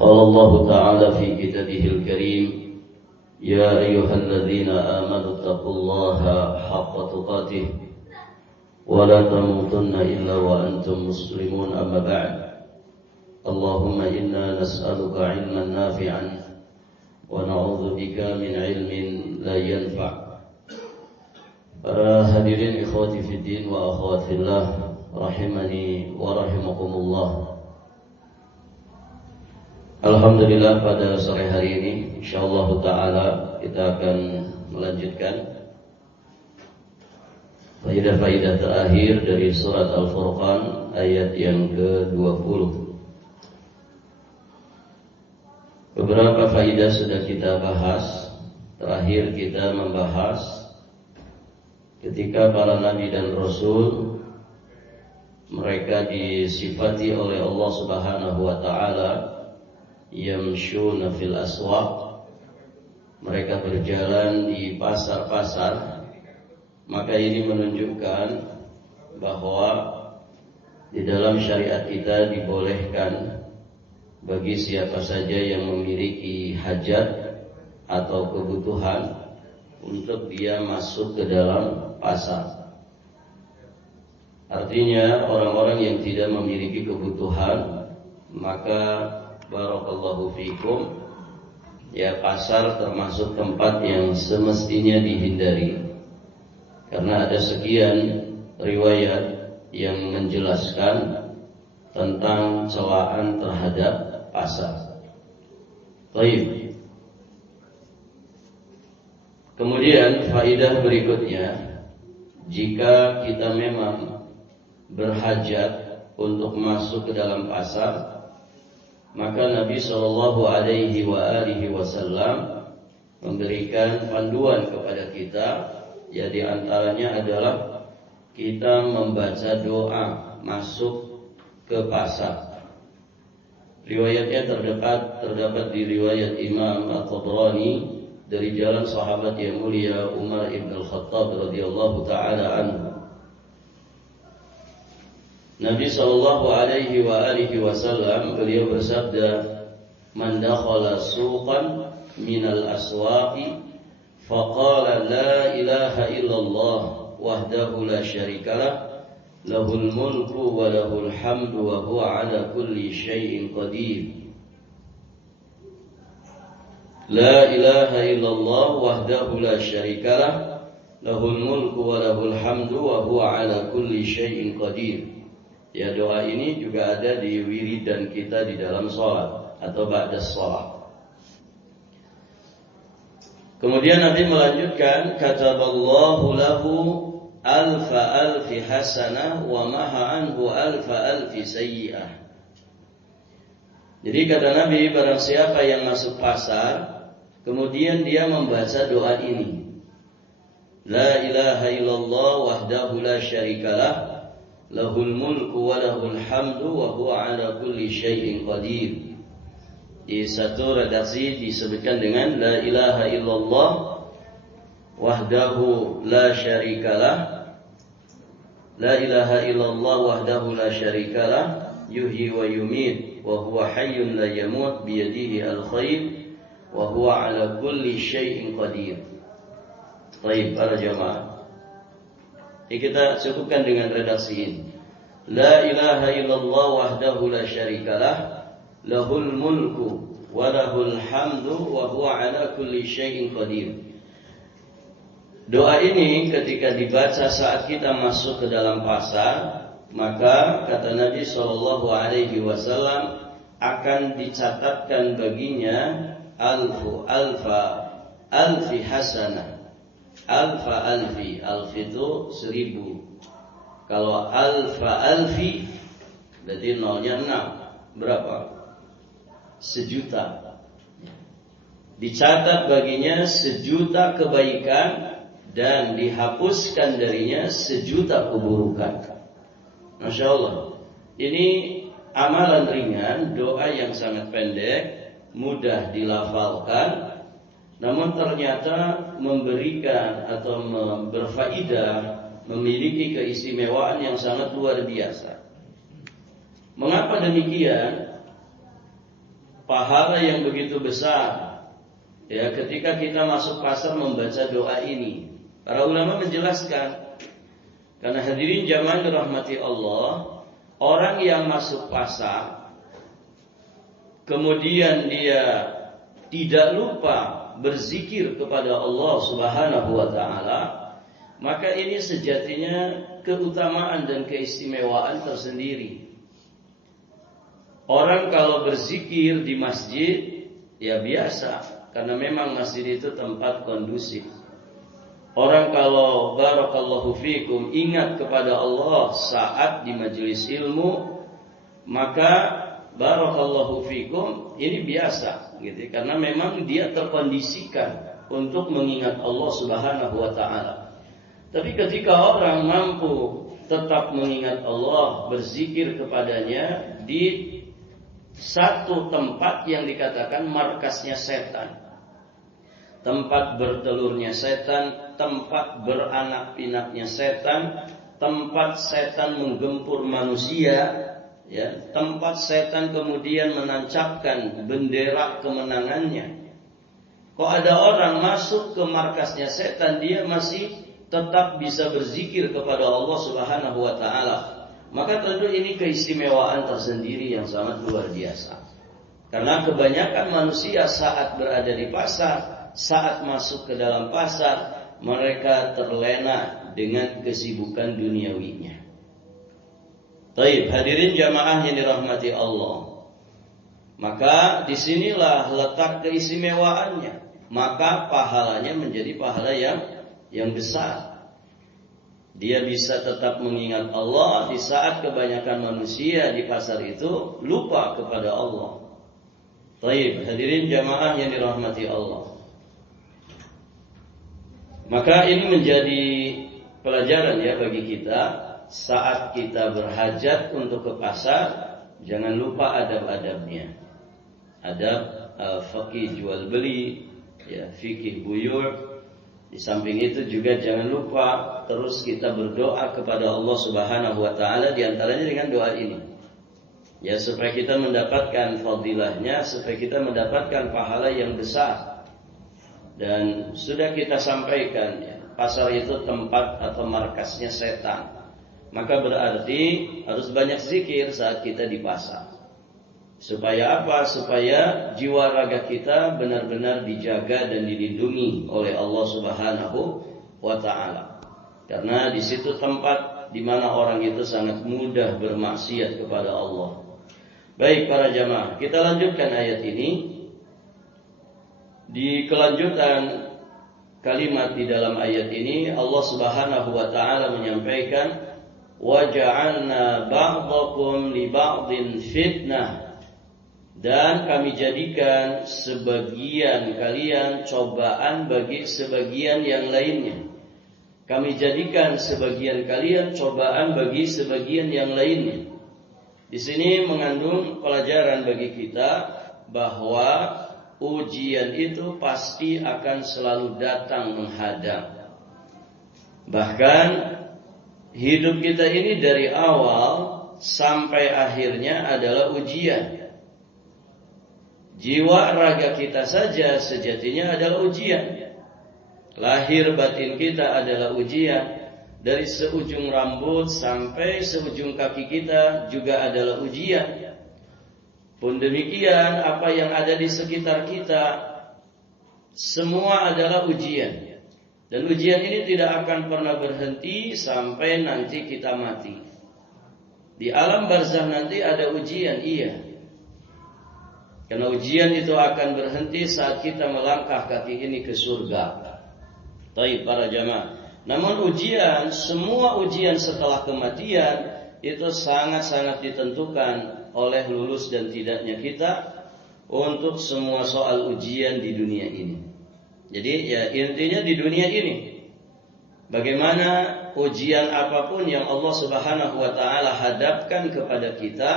قال الله تعالى في كتابه الكريم يا أيها الذين آمنوا اتقوا الله حق تقاته ولا تموتن إلا وأنتم مسلمون أما بعد اللهم إنا نسألك علما نافعا ونعوذ بك من علم لا ينفع. Para hadirin ikhwati fiddin wa akhwat fillah rahimani wa rahimakumullah. Alhamdulillah pada sore hari ini insyaallah taala kita akan melanjutkan faidah-faidah terakhir dari surat Al-Furqan ayat yang ke-20. Beberapa faidah sudah kita bahas. Terakhir kita membahas ketika para nabi dan rasul mereka disifati oleh Allah Subhanahu wa taala yamshuna fil aswaq, mereka berjalan di pasar-pasar, maka ini menunjukkan bahwa di dalam syariat kita dibolehkan bagi siapa saja yang memiliki hajat atau kebutuhan untuk dia masuk ke dalam pasar. Artinya orang-orang yang tidak memiliki kebutuhan, maka barakallahu fikum, ya pasar termasuk tempat yang semestinya dihindari. Karena ada sekian riwayat yang menjelaskan tentang celaan terhadap pasar. Baik. Kemudian faidah berikutnya, jika kita memang berhajat untuk masuk ke dalam pasar, maka Nabi Shallallahu Alaihi Wasallam memberikan panduan kepada kita, ya di antaranya adalah kita membaca doa masuk ke pasar. Riwayatnya terdapat di riwayat Imam At-Tabrani dari jalan sahabat yang mulia Umar ibn al-Khattab radhiyallahu taala anhu. Nabi sallallahu alaihi wasallam beliau bersabda, "Man dakhala suqan minal aswaqi faqala la ilaha illallah wahdahu la syarikalah lahul mulku wa lahul hamdu wa huwa ala kulli syai'in qadir." La ilaha illallah wahdahu la syarikalah lahul mulku wa lahul hamdu wa huwa ala kulli syai'in qadir. Ya, doa ini juga ada di wiridan kita di dalam sholat atau ba'da sholat. Kemudian Nabi melanjutkan, kataballahu lahu alfa alfi hasanah wa maha anhu alfa alfi sayyi'ah. Jadi kata Nabi, barang siapa yang masuk pasar kemudian dia membaca doa ini, la ilaha illallah wahdahu la syarikalah lahul mulku wa lahul hamdu wa huwa ala kulli syai'in qadir. Di satu redaksi disebutkan dengan la ilaha illallah wahdahu la syarikalah, la ilaha illallah wahdahu la syarikalah yuhyi wa yumit wa huwa hayyun la yamut biyadihi al-khair wa huwa ala kulli syai'in qadir. Baik para jamaah, ini kita cukupkan dengan redaksi ini. La ilaha illallah wahdahu la syarikalah lahul mulku wa lahul hamdu wa huwa ala kulli syai'in qadir. Doa ini ketika dibaca saat kita masuk ke dalam pasar, maka kata Nabi sallallahu alaihi wasallam akan dicatatkan baginya alfi hasanah. Alfi itu 1000. Kalau alfi berarti nolnya 6. Berapa? 1.000.000. Dicatat baginya 1.000.000 kebaikan dan dihapuskan darinya 1.000.000 keburukan. Masya Allah. Ini amalan ringan, doa yang sangat pendek, mudah dilafalkan, namun ternyata memberikan atau berfaedah, memiliki keistimewaan yang sangat luar biasa. Mengapa demikian? pahala yang begitu besar ya ketika kita masuk pasar membaca doa ini. Para ulama menjelaskan, karena hadirin jamaah dirahmati Allah, orang yang masuk pasar kemudian dia tidak lupa berzikir kepada Allah Subhanahu wa taala, maka ini sejatinya keutamaan dan keistimewaan tersendiri. Orang kalau berzikir di masjid ya biasa, karena memang masjid itu tempat kondusif. Orang kalau barakallahu fikum ingat kepada Allah saat di majelis ilmu, maka barakallahu fikum ini biasa gitu, karena memang dia terkondisikan untuk mengingat Allah Subhanahu wa taala. Tapi ketika orang mampu tetap mengingat Allah, berzikir kepadanya di satu tempat yang dikatakan markasnya setan, tempat bertelurnya setan, tempat beranak pinaknya setan, tempat setan menggempur manusia, ya, tempat setan kemudian menancapkan bendera kemenangannya. Kok ada orang masuk ke markasnya setan, dia masih tetap bisa berzikir kepada Allah Subhanahu wa taala. Maka tentu ini keistimewaan tersendiri yang sangat luar biasa. Karena kebanyakan manusia saat berada di pasar, saat masuk ke dalam pasar, mereka terlena dengan kesibukan duniawinya. Taib, hadirin jamaah yang dirahmati Allah. Maka disinilah letak keistimewaannya. Maka pahalanya menjadi pahala yang besar. Dia bisa tetap mengingat Allah di saat kebanyakan manusia di pasar itu lupa kepada Allah. Taib, hadirin jamaah yang dirahmati Allah. Maka ini menjadi pelajaran ya bagi kita, saat kita berhajat untuk ke pasar, jangan lupa adab-adabnya. Adab fikih jual beli, ya, fikih buyur. Di samping itu juga jangan lupa terus kita berdoa kepada Allah Subhanahu wa taala, di antaranya dengan doa ini. Ya, supaya kita mendapatkan fadilahnya, supaya kita mendapatkan pahala yang besar. Dan sudah kita sampaikan ya, pasar itu tempat atau markasnya setan. Maka berarti harus banyak zikir saat kita di pasar. Supaya apa? Supaya jiwa raga kita benar-benar dijaga dan dilindungi oleh Allah Subhanahu wa taala. Karena di situ tempat di mana orang itu sangat mudah bermaksiat kepada Allah. Baik para jamaah, kita lanjutkan ayat ini. Di kelanjutan kalimat di dalam ayat ini Allah Subhanahu wa taala menyampaikan, wa ja'alna ba'dakum li ba'din fitnah, dan kami jadikan sebagian kalian cobaan bagi sebagian yang lainnya. Kami jadikan sebagian kalian cobaan bagi sebagian yang lainnya. Di sini mengandung pelajaran bagi kita bahwa ujian itu pasti akan selalu datang menghadang. Bahkan hidup kita ini dari awal sampai akhirnya adalah ujian. Jiwa raga kita saja sejatinya adalah ujian. Lahir batin kita adalah ujian. Dari seujung rambut sampai seujung kaki kita juga adalah ujian. Pun demikian apa yang ada di sekitar kita semua adalah ujian. Dan ujian ini tidak akan pernah berhenti sampai nanti kita mati. Di alam barzakh nanti ada ujian, iya. Karena ujian itu akan berhenti saat kita melangkah kaki ini ke surga. Taib para jamaah. Namun ujian, semua ujian setelah kematian itu sangat-sangat ditentukan oleh lulus dan tidaknya kita untuk semua soal ujian di dunia ini. Jadi ya intinya di dunia ini, bagaimana ujian apapun yang Allah Subhanahu wa taala hadapkan kepada kita,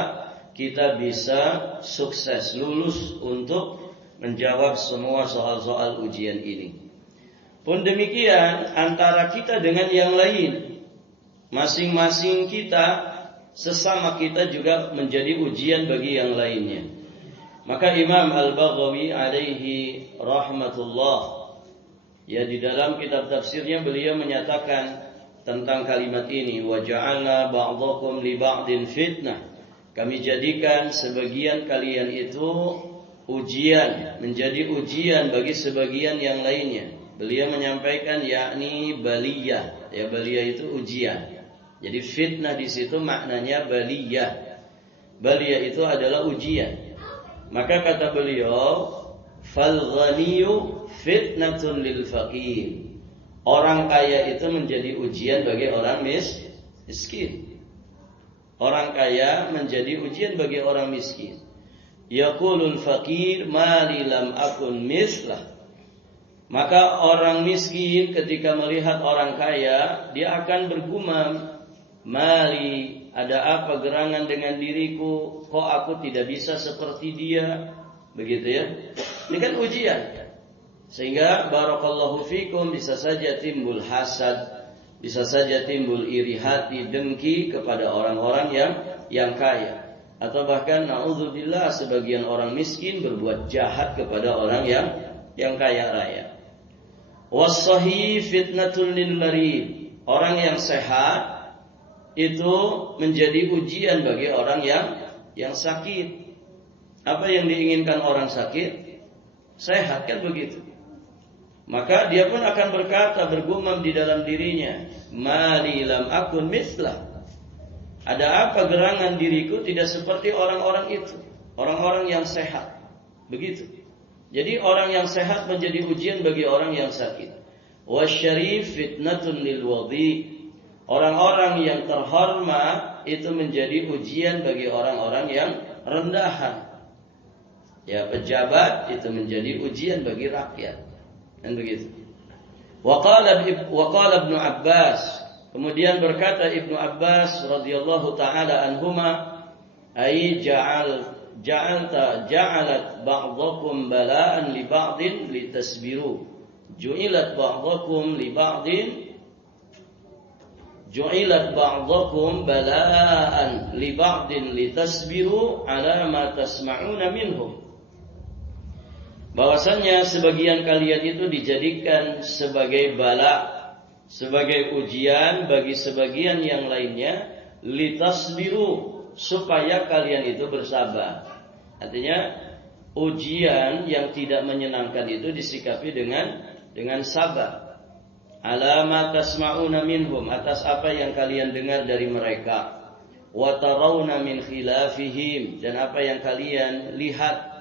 kita bisa sukses lulus untuk menjawab semua soal-soal ujian ini. Pun demikian antara kita dengan yang lain, masing-masing kita, sesama kita juga menjadi ujian bagi yang lainnya. Maka Imam Al-Baghawi alaihi rahmatullah, ya, di dalam kitab tafsirnya beliau menyatakan tentang kalimat ini, wa ja'alna ba'dakum li ba'din fitnah. Kami jadikan sebagian kalian itu ujian, menjadi ujian bagi sebagian yang lainnya. Beliau menyampaikan yakni baliyah, ya, baliyah itu ujian. Jadi fitnah di situ maknanya baliyah. Baliyah itu adalah ujian. Maka kata beliau, fal ghaniyu fitnatun lil faqir. Orang kaya itu menjadi ujian bagi orang miskin. Orang kaya menjadi ujian bagi orang miskin. Yaqulul faqir mali lam akun mislah. Maka orang miskin ketika melihat orang kaya, dia akan bergumam, mali, ada apa gerangan dengan diriku, kok aku tidak bisa seperti dia, begitu ya. Ini kan ujian. Sehingga barakallahu fikum, bisa saja timbul hasad, bisa saja timbul iri hati, dengki kepada orang-orang yang kaya. Atau bahkan na'udzubillah, sebagian orang miskin berbuat jahat kepada orang yang kaya raya. Was-sahih fitnatul lil marid. Orang yang sehat itu menjadi ujian bagi orang yang sakit. Apa yang diinginkan orang sakit? Sehat, kan begitu. Maka dia pun akan berkata, bergumam di dalam dirinya, mali lam akun mislah. Ada apa gerangan diriku tidak seperti orang-orang itu, orang-orang yang sehat. Begitu. Jadi orang yang sehat menjadi ujian bagi orang yang sakit. Wasyarif fitnatun lil wadi. Orang-orang yang terhormat itu menjadi ujian bagi orang-orang yang rendahan. Ya, pejabat itu menjadi ujian bagi rakyat. Dan begitu. Wa qala Ibnu Abbas, kemudian berkata Ibnu Abbas radhiyallahu taala anhuma, ai ja'alat ba'dakum bala'an li ba'din litasbiru. Ju'ilat ba'dakum li ba'din ju'ilat ba'dakum bala'an li ba'din litasbiru ala ma tasma'una minhum. Bahwasannya sebagian kalian itu dijadikan sebagai bala, sebagai ujian bagi sebagian yang lainnya, litasbiru, supaya kalian itu bersabar. Artinya ujian yang tidak menyenangkan itu disikapi dengan sabar. Alama tasma'una minhum, atas apa yang kalian dengar dari mereka. Wa tarawna min khilafihim, dan apa yang kalian lihat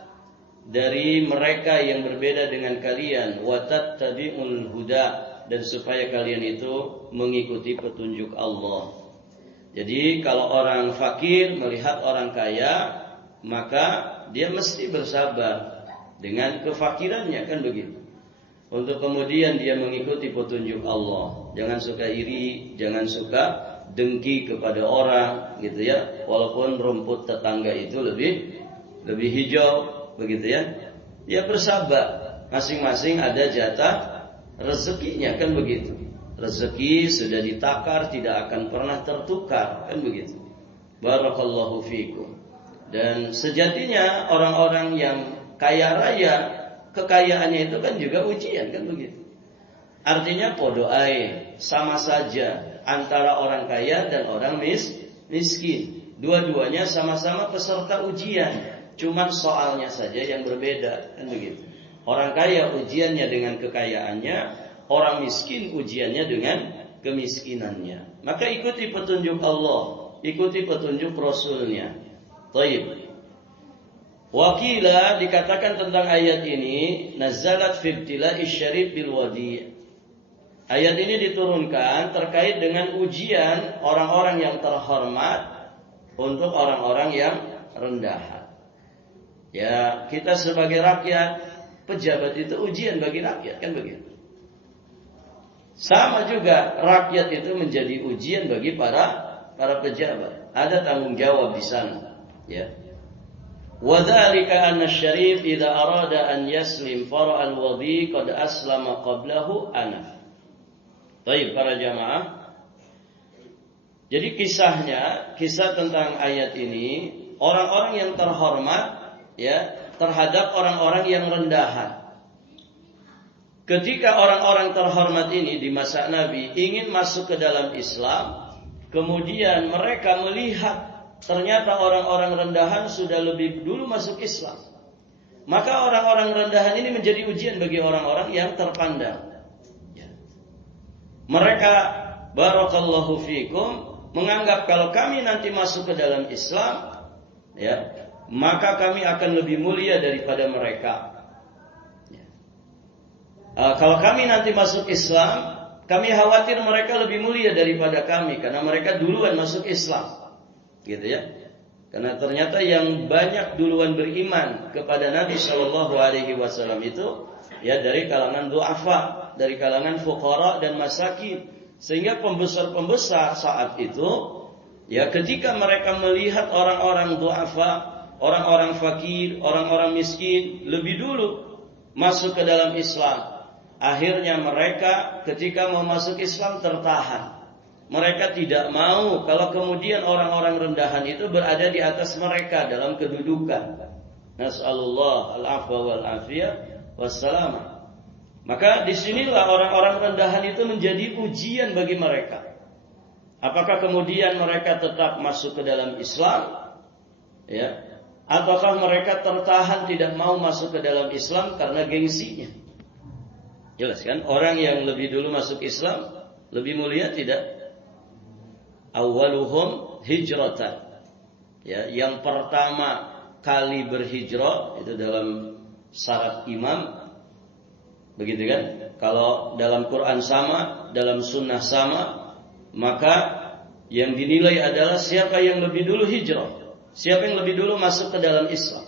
dari mereka yang berbeda dengan kalian. Wa tattabi'ul huda, dan supaya kalian itu mengikuti petunjuk Allah. Jadi kalau orang fakir melihat orang kaya, maka dia mesti bersabar dengan kefakirannya, kan begitu. Untuk kemudian dia mengikuti petunjuk Allah. Jangan suka iri, jangan suka dengki kepada orang, gitu ya. Walaupun rumput tetangga itu lebih hijau, begitu ya. Dia bersabar. Masing-masing ada jatah rezekinya, kan begitu. Rezeki sudah ditakar, tidak akan pernah tertukar, kan begitu. Barakallahu fikum. Dan sejatinya orang-orang yang kaya raya, kekayaannya itu kan juga ujian, kan begitu. Artinya podoai, sama saja antara orang kaya dan orang miskin. Dua-duanya sama-sama peserta ujian, cuman soalnya saja yang berbeda, kan begitu. Orang kaya ujiannya dengan kekayaannya, orang miskin ujiannya dengan kemiskinannya. Maka ikuti petunjuk Allah, ikuti petunjuk Rasulnya. Taib. Wakila, dikatakan tentang ayat ini, nazalat fi ibtila'i syarif bil wadi'. Ayat ini diturunkan terkait dengan ujian orang-orang yang terhormat untuk orang-orang yang rendahan. Ya, kita sebagai rakyat, pejabat itu ujian bagi rakyat, kan begitu. Sama juga rakyat itu menjadi ujian bagi para pejabat. Ada tanggung jawab di sana, ya. Wa dzalika anna asy-syarif idza arada an yaslim fara al-wadi qad aslama qablahu anaf. Baik para jamaah. Jadi kisah tentang ayat ini, orang-orang yang terhormat ya terhadap orang-orang yang rendahan. Ketika orang-orang terhormat ini di masa Nabi ingin masuk ke dalam Islam, kemudian mereka melihat ternyata orang-orang rendahan sudah lebih dulu masuk Islam. Maka orang-orang rendahan ini menjadi ujian bagi orang-orang yang terpandang. Mereka barakallahu fikum menganggap kalau kami nanti masuk ke dalam Islam, ya, maka kami akan lebih mulia daripada mereka. Kalau kami nanti masuk Islam, kami khawatir mereka lebih mulia daripada kami karena mereka duluan masuk Islam, gitu ya. Karena ternyata yang banyak duluan beriman kepada Nabi Shallallahu Alaihi Wasallam itu ya dari kalangan du'afa, dari kalangan fuqara dan masakin, sehingga pembesar-pembesar saat itu ya ketika mereka melihat orang-orang du'afa, orang-orang fakir, orang-orang miskin lebih dulu masuk ke dalam Islam. Akhirnya mereka ketika mau masuk Islam tertahan. Mereka tidak mau kalau kemudian orang-orang rendahan itu berada di atas mereka dalam kedudukan. Nas'alullah al-afwa wal-afiyah wassalam. Maka disinilah orang-orang rendahan itu menjadi ujian bagi mereka. Apakah kemudian mereka tetap masuk ke dalam Islam? Ya, ataukah mereka tertahan tidak mau masuk ke dalam Islam karena gengsinya? Jelas kan? Orang yang lebih dulu masuk Islam lebih mulia tidak? Awwaluhum hijratan. Ya, yang pertama kali berhijrah itu dalam syarat imam. Begitu kan? Kalau dalam Quran sama, dalam sunnah sama, maka yang dinilai adalah siapa yang lebih dulu hijrah, siapa yang lebih dulu masuk ke dalam Islam.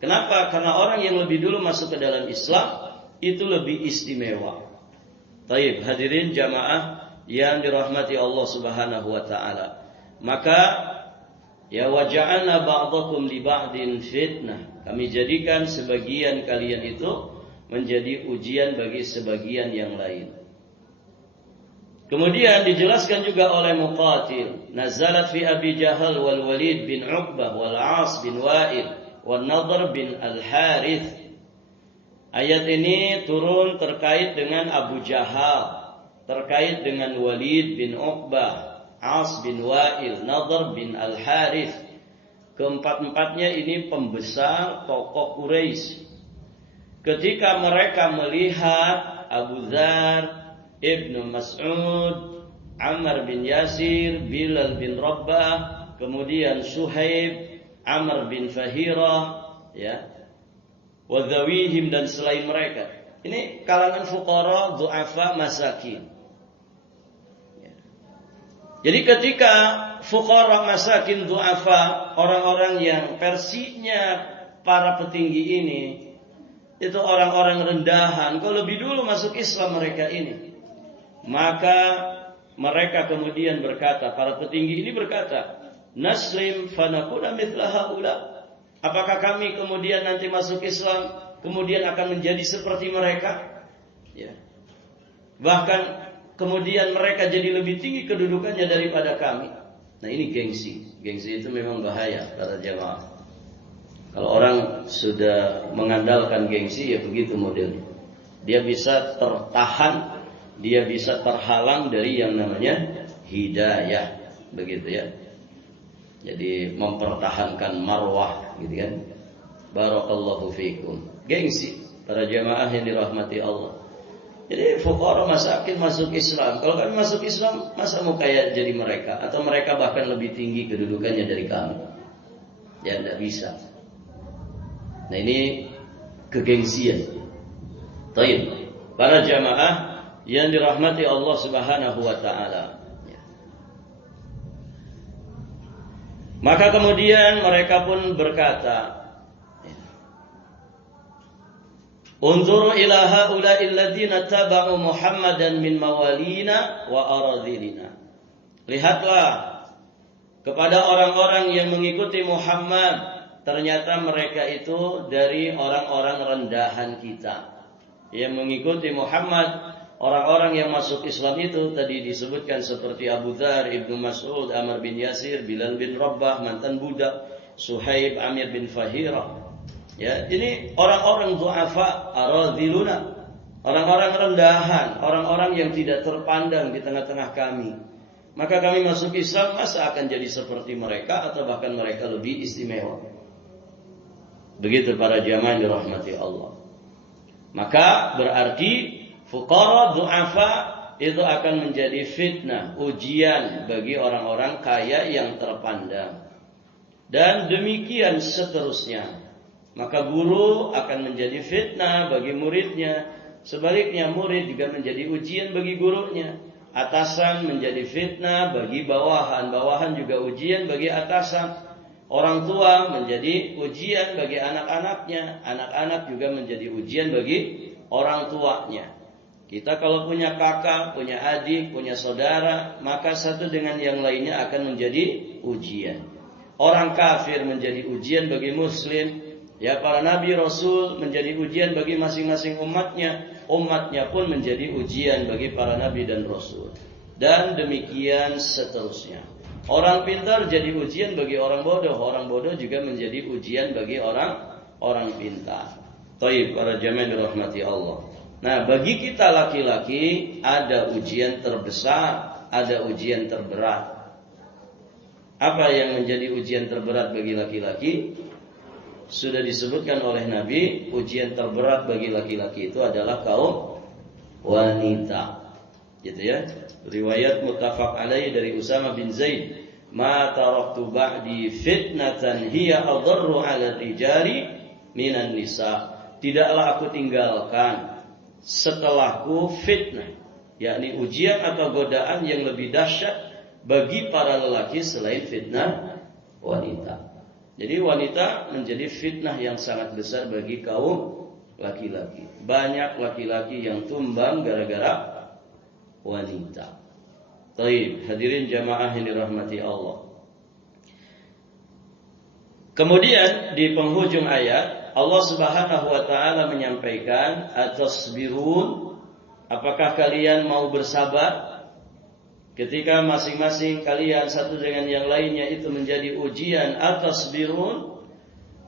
Kenapa? Karena orang yang lebih dulu masuk ke dalam Islam itu lebih istimewa. Taib, hadirin jamaah yang dirahmati Allah Subhanahu wa taala. Maka ya waja'alna ba'dakum li ba'din fitnah. Kami jadikan sebagian kalian itu menjadi ujian bagi sebagian yang lain. Kemudian dijelaskan juga oleh Muqatil, nazalat fi Abi Jahal wal Walid bin Uqbah wal As bin Wa'il wal Nadhr bin Al-Harith. Ayat ini turun terkait dengan Abu Jahal, terkait dengan Walid bin Uqbah, As bin Wa'il, Nadhr bin Al-Harith. Keempat-empatnya ini pembesar tokoh Quraisy. Ketika mereka melihat Abu Dzar, Ibnu Mas'ud, Ammar bin Yasir, Bilal bin Rabah, kemudian Suhaib, Amr bin Fahira, ya, wadhawihim dan selain mereka. Ini kalangan fuqara, du'afa, masakin. Jadi ketika fuqara, masakin, du'afa, orang-orang yang versinya para petinggi ini itu orang-orang rendahan, kalau lebih dulu masuk Islam mereka ini, maka mereka kemudian berkata, para petinggi ini berkata, naslim fanakuna mithla haula. Apakah kami kemudian nanti masuk Islam kemudian akan menjadi seperti mereka? Ya. Bahkan kemudian mereka jadi lebih tinggi kedudukannya daripada kami. Nah ini gengsi. Gengsi itu memang bahaya para jamaah. Kalau orang sudah mengandalkan gengsi ya begitu modelnya. Dia bisa tertahan, dia bisa terhalang dari yang namanya hidayah, begitu ya. Jadi mempertahankan marwah, gitu kan. Barakallahu fiikum. Gengsi para jamaah yang dirahmati Allah. Jadi fuqara masakin masuk Islam. Kalau kami masuk Islam, masa mau kayak jadi mereka, atau mereka bahkan lebih tinggi kedudukannya dari kami? Ya tidak bisa. Nah ini kegengsian. Taib. Para jamaah yang dirahmati Allah Subhanahu wa taala. Maka kemudian mereka pun berkata, unzuru ila haula'i alladziina taba'u Muhammadan min mawalina wa aradhilina. Lihatlah kepada orang-orang yang mengikuti Muhammad, ternyata mereka itu dari orang-orang rendahan kita. Yang mengikuti Muhammad, orang-orang yang masuk Islam itu tadi disebutkan seperti Abu Dzar, Ibnu Mas'ud, Ammar bin Yasir, Bilal bin Rabah, mantan budak, Suhaib, Amir bin Fahira. Ya, ini orang-orang du'afa, aradhiluna, orang-orang rendahan, orang-orang yang tidak terpandang di tengah-tengah kami. Maka kami masuk Islam, masa akan jadi seperti mereka atau bahkan mereka lebih istimewa. Begitu para jamaah yang dirahmati Allah. Maka berarti fuqara du'afa itu akan menjadi fitnah, ujian bagi orang-orang kaya yang terpandang. Dan demikian seterusnya. Maka guru akan menjadi fitnah bagi muridnya. Sebaliknya murid juga menjadi ujian bagi gurunya. Atasan menjadi fitnah bagi bawahan. Bawahan juga ujian bagi atasan. Orang tua menjadi ujian bagi anak-anaknya. Anak-anak juga menjadi ujian bagi orang tuanya. Kita kalau punya kakak, punya adik, punya saudara, maka satu dengan yang lainnya akan menjadi ujian. Orang kafir menjadi ujian bagi muslim. Ya, para nabi rasul menjadi ujian bagi masing-masing umatnya. Umatnya pun menjadi ujian bagi para nabi dan rasul. Dan demikian seterusnya. Orang pintar jadi ujian bagi orang bodoh. Orang bodoh juga menjadi ujian bagi orang pintar. Taib, para jamaah dirahmati Allah. Nah, bagi kita laki-laki ada ujian terbesar, ada ujian terberat. Apa yang menjadi ujian terberat bagi laki-laki? Sudah disebutkan oleh Nabi, ujian terberat bagi laki-laki itu adalah kaum wanita. Gitu ya. Riwayat muttafaq alaih dari Usama bin Zaid, "Ma taraktu ba'di fitnatan hiya adarru 'ala rijali minan nisa." Tidaklah aku tinggalkan setelahku fitnah, yakni ujian atau godaan yang lebih dahsyat bagi para lelaki selain fitnah wanita. Jadi wanita menjadi fitnah yang sangat besar bagi kaum laki-laki. Banyak laki-laki yang tumbang gara-gara wanita. Baik, hadirin jamaah yang dirahmati Allah. Kemudian di penghujung ayat Allah Subhanahu wa taala menyampaikan, "Atasbirun?" Apakah kalian mau bersabar? Ketika masing-masing kalian satu dengan yang lainnya itu menjadi ujian, atasbirun,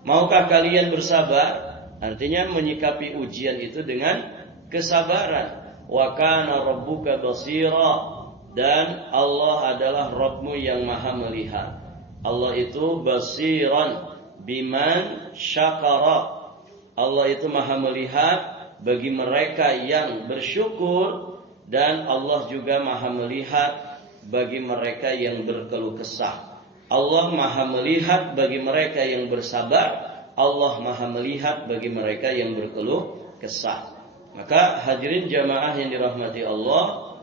maukah kalian bersabar? Artinya menyikapi ujian itu dengan kesabaran. Wa kana rabbuka basira, dan Allah adalah Rabbmu yang maha melihat. Allah itu basiran biman syakara. Allah itu maha melihat bagi mereka yang bersyukur, dan Allah juga maha melihat bagi mereka yang berkeluh kesah. Allah maha melihat bagi mereka yang bersabar. Allah maha melihat bagi mereka yang berkeluh kesah. Maka hadirin jamaah yang dirahmati Allah,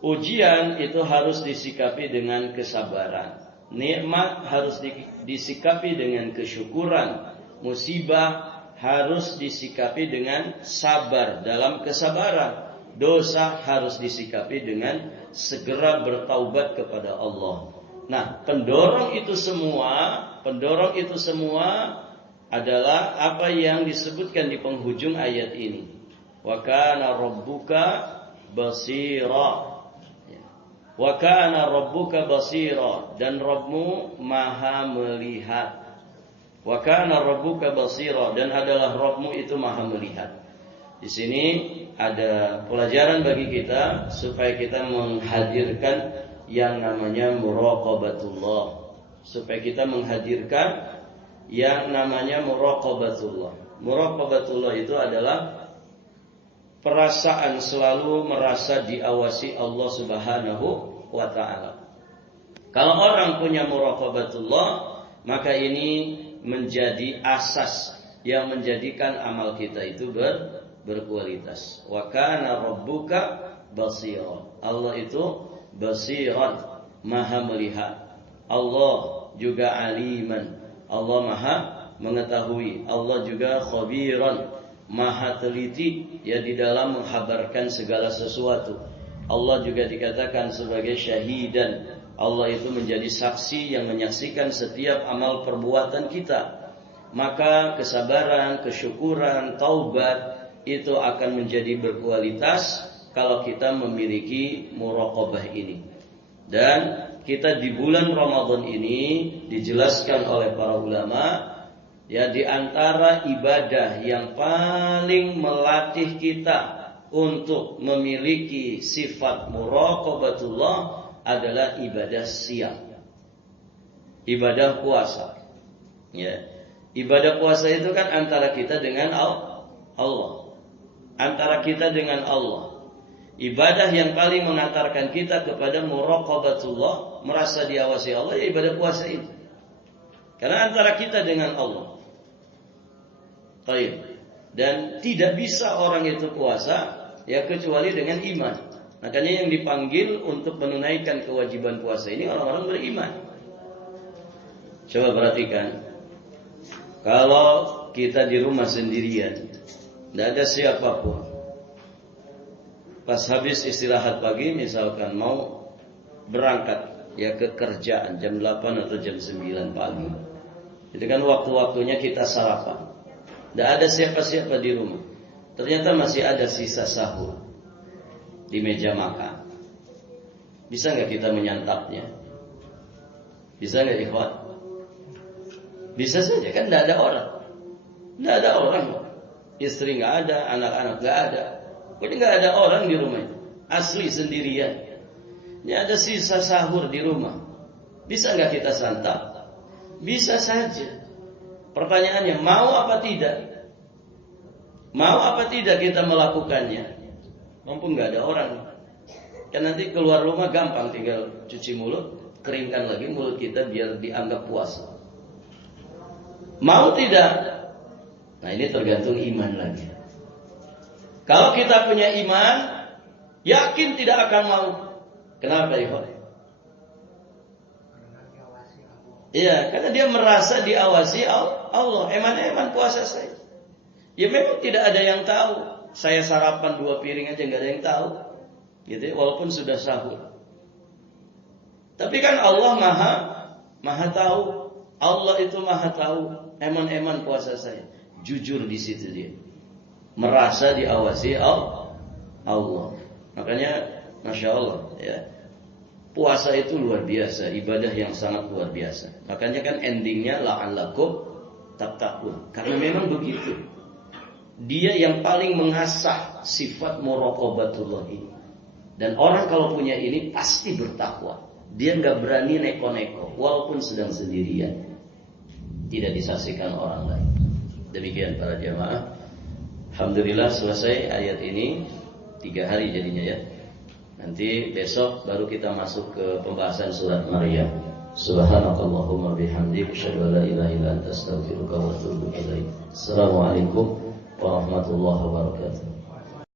ujian itu harus disikapi dengan kesabaran. Nikmat harus disikapi dengan kesyukuran. Musibah harus disikapi dengan sabar dalam kesabaran. Dosa harus disikapi dengan segera bertaubat kepada Allah. Nah, pendorong itu semua adalah apa yang disebutkan di penghujung ayat ini. Wa kana rabbuka basira. Wa kana rabbuka basira, dan Rabbmu maha melihat. Wa kana rabbuka basira, dan adalah Rabbmu itu maha melihat. Di sini ada pelajaran bagi kita supaya kita menghadirkan yang namanya muraqabatullah. Supaya kita menghadirkan yang namanya muraqabatullah. Muraqabatullah itu adalah perasaan selalu merasa diawasi Allah Subhanahu wa taala. Kalau orang punya muraqabatullah, maka ini menjadi asas yang menjadikan amal kita itu berkualitas. Wa kana rabbuka basira. Allah itu basiran, maha melihat. Allah juga aliman. Allah maha mengetahui. Allah juga khabiran, maha teliti ya di dalam menghabarkan segala sesuatu. Allah juga dikatakan sebagai syahidan. Allah itu menjadi saksi yang menyaksikan setiap amal perbuatan kita. Maka kesabaran, kesyukuran, taubat itu akan menjadi berkualitas kalau kita memiliki muraqabah ini. Dan kita di bulan Ramadan ini dijelaskan oleh para ulama, Ya, di antara ibadah yang paling melatih kita untuk memiliki sifat muraqabatullah adalah ibadah siam. Ibadah puasa. Ya. Ibadah puasa itu kan antara kita dengan Allah. Antara kita dengan Allah. Ibadah yang paling mengantarkan kita kepada muraqabatullah, merasa diawasi Allah, ya ibadah puasa itu. Karena antara kita dengan Allah. Baik. Dan tidak bisa orang itu puasa ya kecuali dengan iman. Makanya yang dipanggil untuk menunaikan kewajiban puasa ini orang-orang beriman. Coba perhatikan. Kalau kita di rumah sendirian, tidak ada siapapun. Pas habis istirahat pagi misalkan mau berangkat ya ke kerjaan jam 8 atau jam 9 pagi. Itu kan waktu-waktunya kita sarapan. Tidak ada siapa-siapa di rumah. Ternyata masih ada sisa sahur di meja makan. Bisa nggak kita menyantapnya? Bisa nggak, ikhwan? Bisa saja, kan tidak ada orang. Tidak ada orang. Istri nggak ada, anak-anak nggak ada. Jadi nggak ada orang di rumah. Asli sendirian. Ini ada sisa sahur di rumah. Bisa nggak kita santap? Bisa saja. Pertanyaannya, mau apa tidak? Mau apa tidak kita melakukannya? Mumpung nggak ada orang. Kan nanti keluar rumah gampang, tinggal cuci mulut, keringkan lagi mulut kita biar dianggap puasa. Mau tidak? Nah, ini tergantung iman lagi. Kalau kita punya iman, yakin tidak akan mau. Kenapa, Ikhwan? Iya, karena dia merasa diawasi Allah. Eman-eman puasa saya. Ya memang tidak ada yang tahu. Saya sarapan 2 piring aja nggak ada yang tahu. Gitu, walaupun sudah sahur. Tapi kan Allah maha tahu. Allah itu maha tahu. Eman-eman puasa saya. Jujur di situ dia. Merasa diawasi Allah. Makanya, masya Allah, ya. Puasa itu luar biasa, ibadah yang sangat luar biasa. Makanya kan endingnya la'allakum tattaqun. Karena memang begitu. Dia yang paling mengasah sifat muraqabatullah ini. Dan orang kalau punya ini pasti bertakwa. Dia nggak berani neko-neko, walaupun sedang sendirian. Tidak disaksikan orang lain. Demikian para jamaah. Alhamdulillah selesai ayat ini. 3 hari jadinya ya. Nanti besok baru kita masuk ke pembahasan surat Maryam. Subhanakallahumma bihamdik asyhadu an la ilaha illa anta astaghfiruka wa atubu ilaik. Assalamualaikum warahmatullahi wabarakatuh.